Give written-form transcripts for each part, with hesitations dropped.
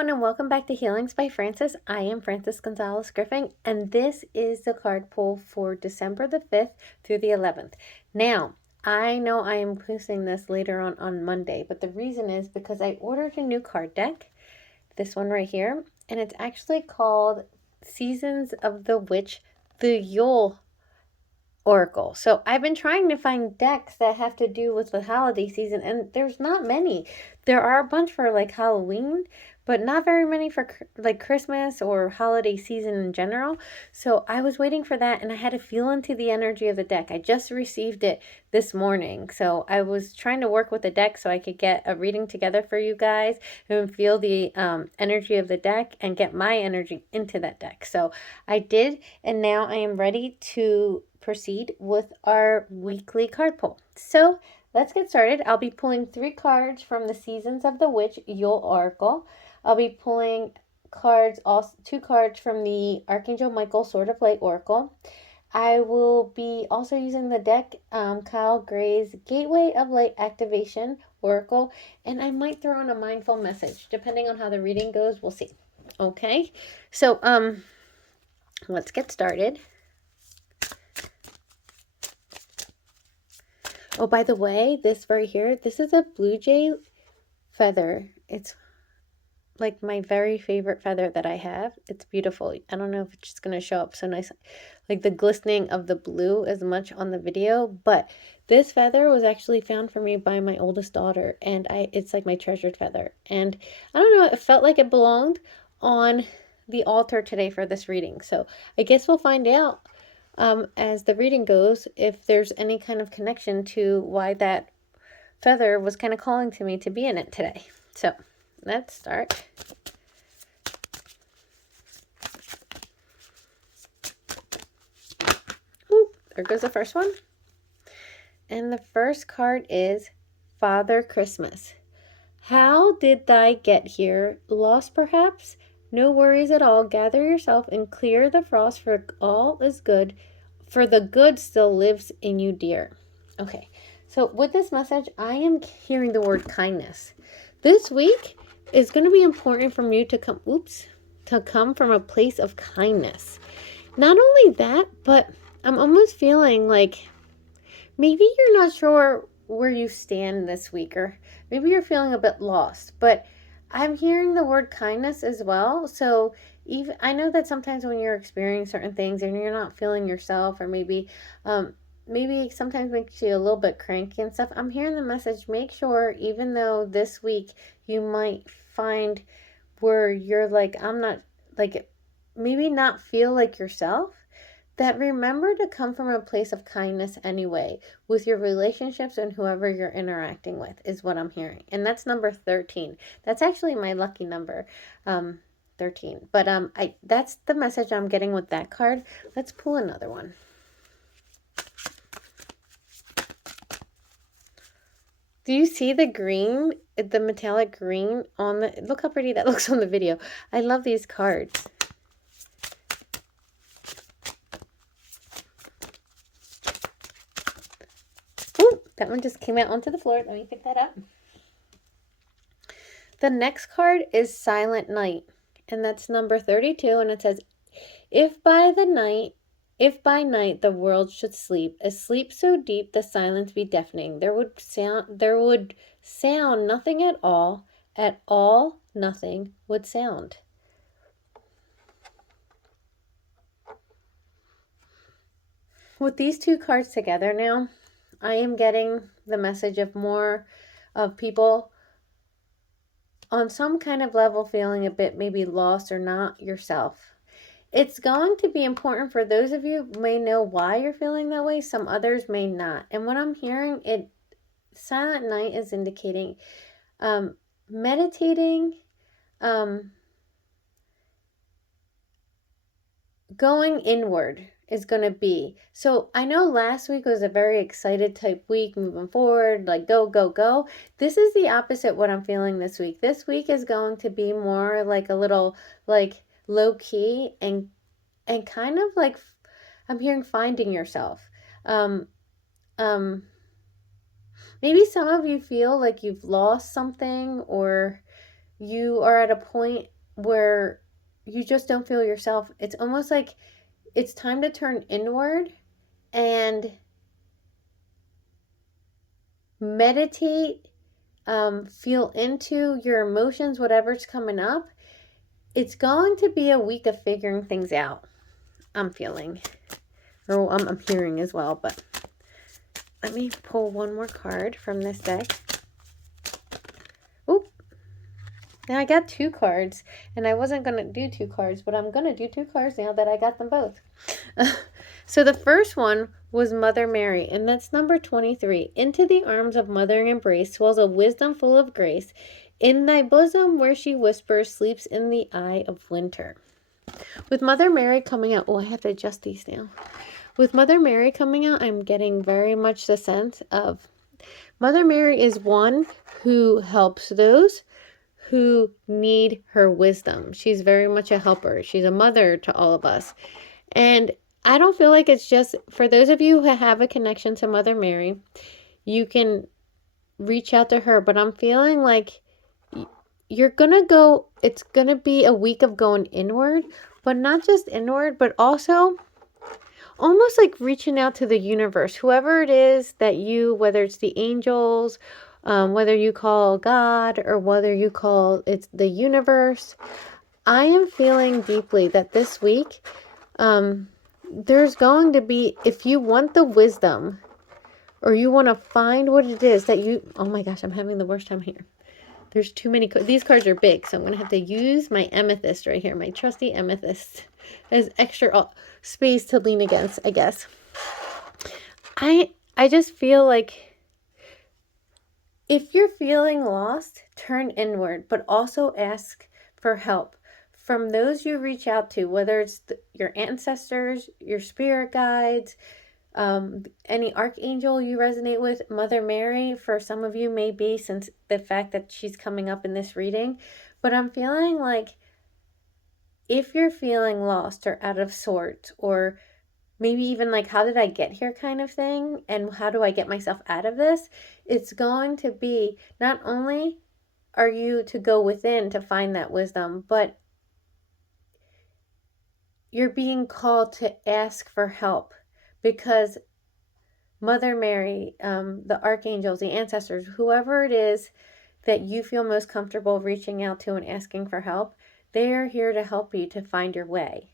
everyone, and welcome back to Healings by Francis. I am Francis Gonzalez Griffin, and this is the card pull for December the 5th through the 11th. Now, I know I am posting this later on Monday, but the reason is because I ordered a new card deck, this one right here, and it's actually called Seasons of the Witch, the Yule Oracle. So I've been trying to find decks that have to do with the holiday season, and there's not many. There are a bunch for like Halloween, but not very many for like Christmas or holiday season in general. So I was waiting for that, and I had to feel into the energy of the deck. I just received it this morning, so I was trying to work with the deck so I could get a reading together for you guys and feel the energy of the deck and get my energy into that deck. So I did, and now I am ready to proceed with our weekly card pull. So let's get started. I'll be pulling 3 cards from the Seasons of the Witch Yule Oracle. I'll be pulling also 2 cards from the Archangel Michael Sword of Light Oracle. I will be also using the deck Kyle Gray's Gateway of Light Activation Oracle, and I might throw in a mindful message depending on how the reading goes. We'll see. Okay, so let's get started. Oh, by the way, this right here, this is a blue jay feather. It's like my very favorite feather that I have. It's beautiful. I don't know if it's just going to show up so nice. Like the glistening of the blue as much on the video, but this feather was actually found for me by my oldest daughter, and it's like my treasured feather. And I don't know, it felt like it belonged on the altar today for this reading. So I guess we'll find out as the reading goes, if there's any kind of connection to why that feather was kind of calling to me to be in it today. So let's start. Ooh, there goes the first one. And the first card is Father Christmas. How did thy get here? Lost perhaps? No worries at all. Gather yourself and clear the frost, for all is good. For the good still lives in you, dear. Okay, so with this message, I am hearing the word kindness. This week is going to be important for you to come from a place of kindness. Not only that, but I'm almost feeling like maybe you're not sure where you stand this week, or maybe you're feeling a bit lost, but I'm hearing the word kindness as well. So even I know that sometimes when you're experiencing certain things and you're not feeling yourself, or maybe sometimes makes you a little bit cranky and stuff, I'm hearing the message, make sure, even though this week you might find where you're like, I'm not, like, maybe not feel like yourself, that remember to come from a place of kindness anyway with your relationships and whoever you're interacting with, is what I'm hearing. And that's number 13. That's actually my lucky number, 13. But that's the message I'm getting with that card. Let's pull another one. Do you see the green, the metallic green on the, look how pretty that looks on the video. I love these cards. That one just came out onto the floor. Let me pick that up. The next card is Silent Night, and that's number 32, and it says, If by night the world should sleep, a sleep so deep the silence be deafening, there would sound nothing at all nothing would sound. With these 2 cards together now, I am getting the message of more of people on some kind of level feeling a bit maybe lost or not yourself. It's going to be important for those of you who may know why you're feeling that way. Some others may not. And what I'm hearing, Silent Night is indicating meditating, going inward is going to be. So I know last week was a very excited type week, moving forward, like go, go, go. This is the opposite what I'm feeling this week. This week is going to be more like a little like low key and kind of like, I'm hearing finding yourself. Maybe some of you feel like you've lost something, or you are at a point where you just don't feel yourself. It's almost like it's time to turn inward and meditate, feel into your emotions, whatever's coming up. It's going to be a week of figuring things out, I'm feeling. Or I'm hearing as well, but let me pull one more card from this deck. Oop. Now I got 2 cards, and I wasn't going to do 2 cards, but I'm going to do 2 cards now that I got them both. So the first one was Mother Mary, and that's number 23. Into the arms of mothering embrace swells a wisdom full of grace. In thy bosom where she whispers sleeps in the eye of winter. With Mother Mary coming out, I have to adjust these now. With Mother Mary coming out, I'm getting very much the sense of Mother Mary is one who helps those who need her wisdom. She's very much a helper. She's a mother to all of us. And I don't feel like it's just, for those of you who have a connection to Mother Mary, you can reach out to her, but I'm feeling like you're going to go, it's going to be a week of going inward, but not just inward, but also almost like reaching out to the universe, whoever it is that you, whether it's the angels, whether you call God or whether you call it's the universe. I am feeling deeply that this week, there's going to be, if you want the wisdom or you want to find what it is that you, oh my gosh, I'm having the worst time here. There's too many, these cards are big, so I'm going to have to use my amethyst right here, my trusty amethyst. There's extra space to lean against, I guess. I just feel like if you're feeling lost, turn inward, but also ask for help from those you reach out to, whether it's your ancestors, your spirit guides, any archangel you resonate with. Mother Mary, for some of you, may be, since the fact that she's coming up in this reading. But I'm feeling like if you're feeling lost or out of sorts, or maybe even like, how did I get here kind of thing, and how do I get myself out of this, it's going to be, not only are you to go within to find that wisdom, but you're being called to ask for help, because Mother Mary, the archangels, the ancestors, whoever it is that you feel most comfortable reaching out to and asking for help, they are here to help you to find your way.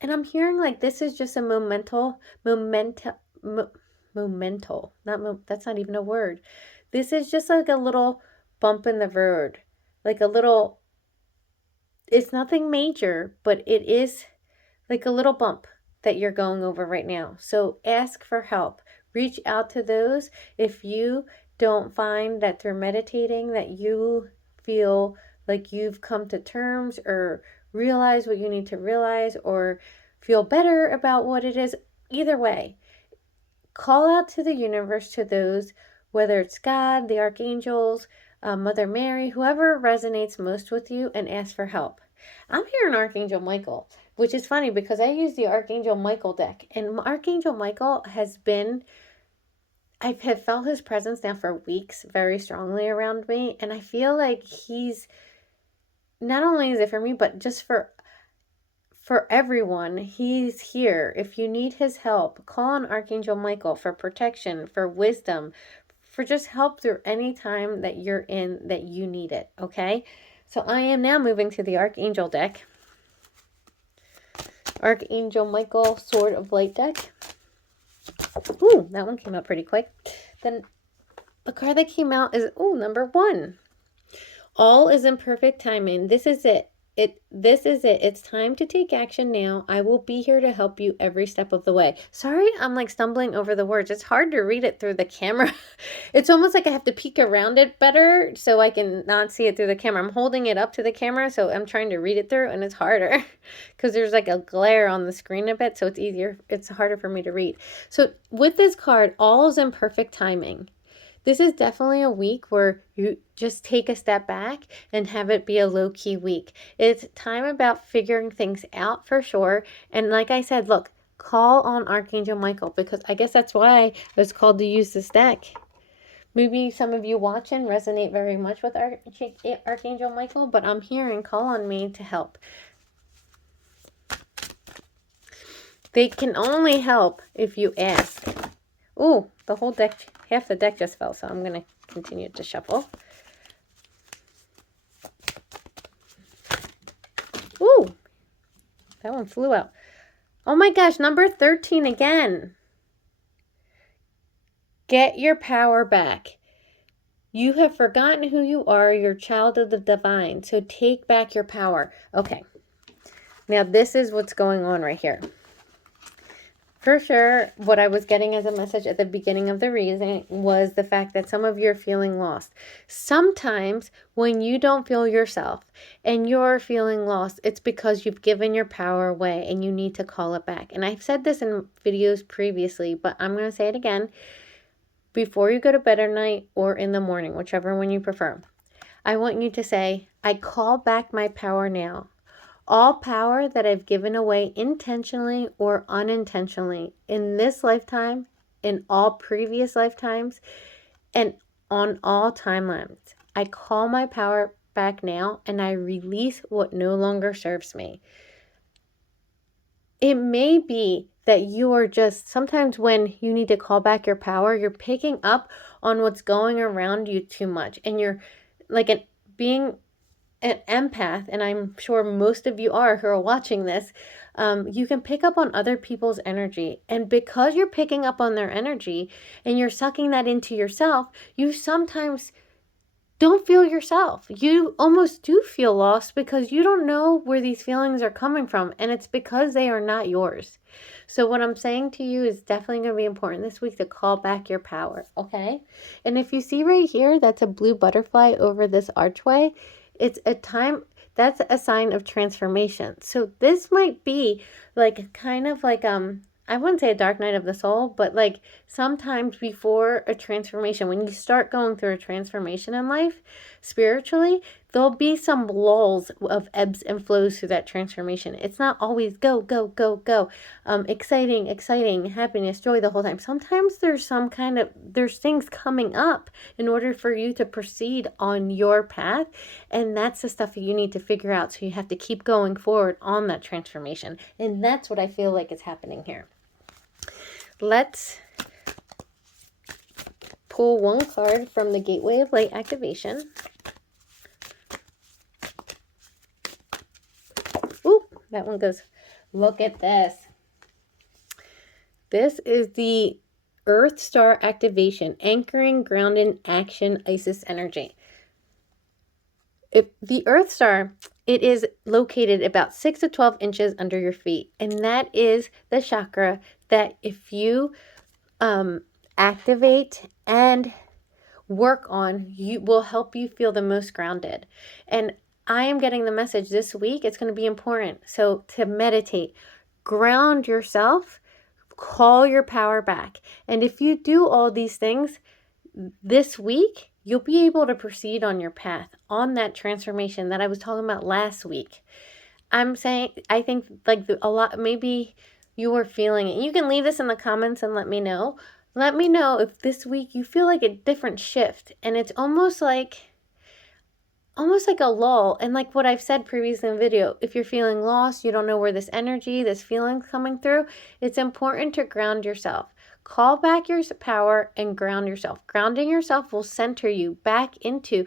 And I'm hearing like this is just a that's not even a word. This is just like a little bump in the road, like a little, it's nothing major, but it is like a little bump that you're going over right now. So ask for help. Reach out to those. If you don't find that through meditating that you feel like you've come to terms or realize what you need to realize or feel better about what it is, either way, call out to the universe, to those, whether it's God, the archangels, Mother Mary, whoever resonates most with you, and ask for help. I'm hearing Archangel Michael, which is funny because I use the Archangel Michael deck, and Archangel Michael has been, I have felt his presence now for weeks very strongly around me, and I feel like he's, not only is it for me, but just for everyone, he's here. If you need his help, call on Archangel Michael for protection, for wisdom, for just help through any time that you're in that you need it, okay? So I am now moving to the Archangel deck. Archangel Michael Sword of Light deck. Ooh, that one came out pretty quick. Then the card that came out is, number 1. All is in perfect timing. This is it. This is it. It's time to take action now. I will be here to help you every step of the way. Sorry, I'm like stumbling over the words. It's hard to read it through the camera. It's almost like I have to peek around it better so I can not see it through the camera. I'm holding it up to the camera, so I'm trying to read it through, and it's harder because there's like a glare on the screen a bit, so it's easier. It's harder for me to read. So with this card, all is in perfect timing. This is definitely a week where you just take a step back and have it be a low-key week. It's time about figuring things out for sure. And like I said, look, call on Archangel Michael, because I guess that's why I was called to use this deck. Maybe some of you watching resonate very much with Archangel Michael, but I'm here and call on me to help. They can only help if you ask. Ooh, the whole deck, half the deck just fell, so I'm going to continue to shuffle. Ooh, that one flew out. Oh my gosh, number 13 again. Get your power back. You have forgotten who you are. You're a child of the divine. So take back your power. Okay. Now this is what's going on right here. For sure, what I was getting as a message at the beginning of the reading was the fact that some of you are feeling lost. Sometimes when you don't feel yourself and you're feeling lost, it's because you've given your power away and you need to call it back. And I've said this in videos previously, but I'm going to say it again. Before you go to bed at night or in the morning, whichever one you prefer, I want you to say, I call back my power now. All power that I've given away intentionally or unintentionally in this lifetime, in all previous lifetimes, and on all timelines. I call my power back now and I release what no longer serves me. It may be that you are just, sometimes when you need to call back your power, you're picking up on what's going around you too much. And you're like being an empath, and I'm sure most of you are who are watching this, you can pick up on other people's energy. And because you're picking up on their energy and you're sucking that into yourself, you sometimes don't feel yourself. You almost do feel lost because you don't know where these feelings are coming from, and it's because they are not yours. So what I'm saying to you is definitely going to be important this week to call back your power, okay? And if you see right here, that's a blue butterfly over this archway. It's a time, that's a sign of transformation. So this might be like kind of like I wouldn't say a dark night of the soul, but like sometimes before a transformation, when you start going through a transformation in life, spiritually, there'll be some lulls of ebbs and flows through that transformation. It's not always go, go, go, go. Exciting, exciting, happiness, joy the whole time. Sometimes there's there's things coming up in order for you to proceed on your path. And that's the stuff that you need to figure out. So you have to keep going forward on that transformation. And that's what I feel like is happening here. Let's pull one card from the Gateway of Light activation. Ooh, that one goes, look at this. This is the Earth Star activation, anchoring, grounded, action, Isis energy. If the Earth Star, it is located about 6 to 12 inches under your feet. And that is the chakra that if you activate and work on, you will help you feel the most grounded. And I am getting the message this week, it's going to be important. So to meditate, ground yourself, call your power back. And if you do all these things this week, you'll be able to proceed on your path, on that transformation that I was talking about last week. I'm saying, I think like a lot, maybe you are feeling it. You can leave this in the comments and let me know. Let me know if this week you feel like a different shift, and it's almost like a lull. And like what I've said previously in the video, if you're feeling lost, you don't know where this energy, this feeling's coming through, it's important to ground yourself. Call back your power and ground yourself. Grounding yourself will center you back into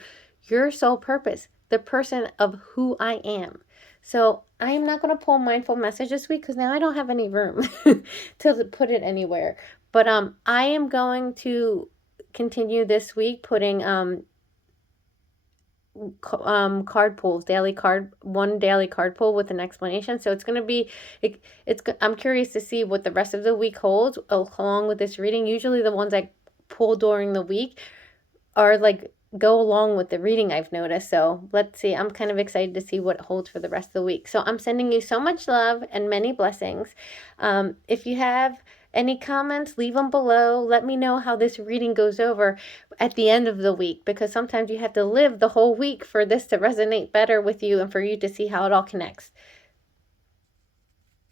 your soul purpose, the person of who I am. So I am not going to pull mindful message this week because now I don't have any room to put it anywhere. But I am going to continue this week putting card pulls, one daily card pull with an explanation. So it's going to be, I'm curious to see what the rest of the week holds along with this reading. Usually the ones I pull during the week are like go along with the reading, I've noticed. So let's see. I'm kind of excited to see what it holds for the rest of the week. So I'm sending you so much love and many blessings. If you have any comments, leave them below. Let me know how this reading goes over at the end of the week, because sometimes you have to live the whole week for this to resonate better with you and for you to see how it all connects.